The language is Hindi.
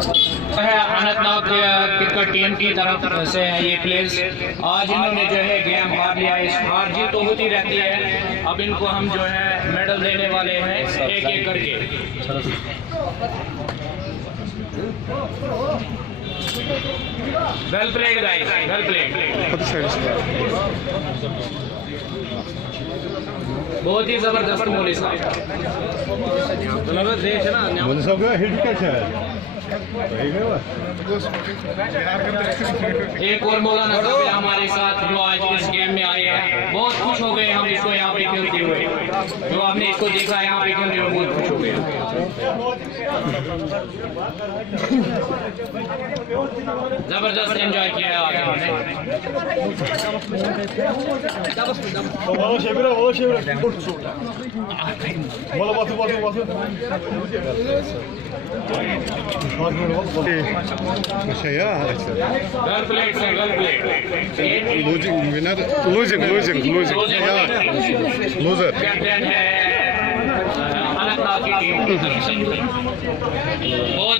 है अनंतनाग क्रिकेट टीम की तरफ से है ये प्लेयर्स। आज इन्होंने जो है गेम हार लिया। इस हार जीत तो होती रहती है। अब इनको हम जो है मेडल देने वाले हैं एक एक करके। Well played guys, well played. बहुत ही जबरदस्त मोली साहब। मोदी साहब का हिट कैच है। एक और मौलाना साहब हमारे साथ जो आज इस गेम में आए हैं। बहुत खुश हो गए हम इसको यहाँ पे खेलते हुए। जो आपने इसको देखा यहाँ पे खेलते हुए बहुत खुश हो गए। जबरदस्त एंजॉय किया है आज हमने। Well played, sir. Well played. Losing winner, losing. Yeah, loser. Captain है अनंतनाग की टीम। बहुत